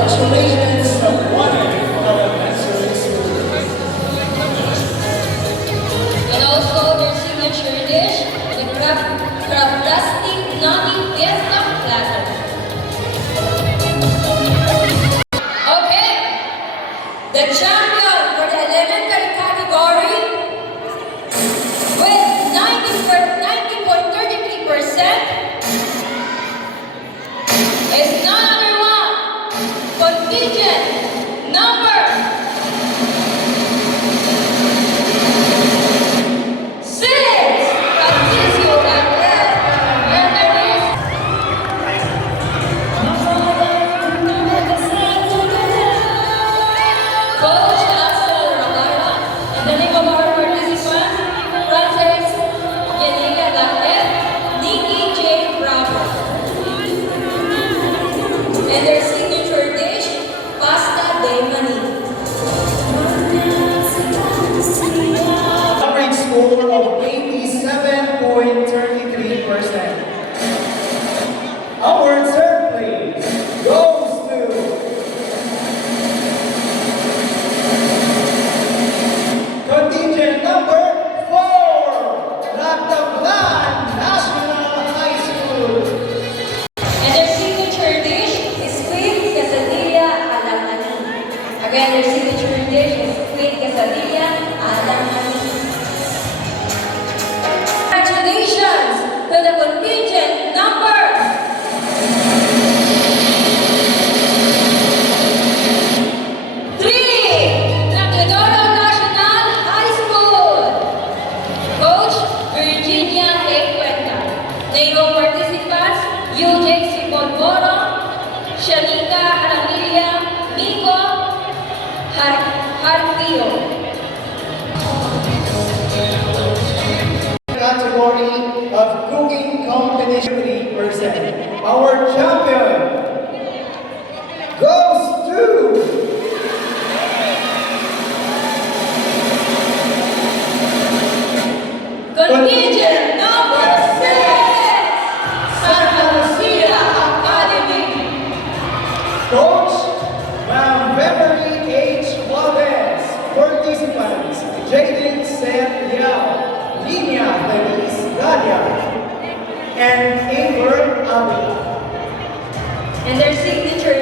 Congratulations to one for the answering student. And also their signature dish, the Craftastic Nutty Fiesta Platter. Okay, the champion for the elementary category with 90.33% is none other one, contingent number 6, Francisco Raquel Hernandez. Coach Axel Ragala, in the name of our participants, Francis Yanega Daquet, Nikki J. Bravo. And their signature dish, pasta de mani. Average score of 87.33%. Our third place goes to contingent number 4, Lactablan National High School. And their signature dish is squid quesadilla alang ani. Again, their signature dish is squid quesadilla alang ani. Congratulations to the contingent number 3, Trapedoro National High School. Coach Virginia A. Cuenca. Name of participants, UJ Sipon Moro, Shanika Aramilia, Miko Harpio. Category of cooking competition 3%. Our champion goes to Contingent number 6, Santa Lucia Academy. Coach Ma'am Beverly H. Valdez. Participants Jaden Seth Liao, Linia Denise Galia, and Ingrid Avila. And their signature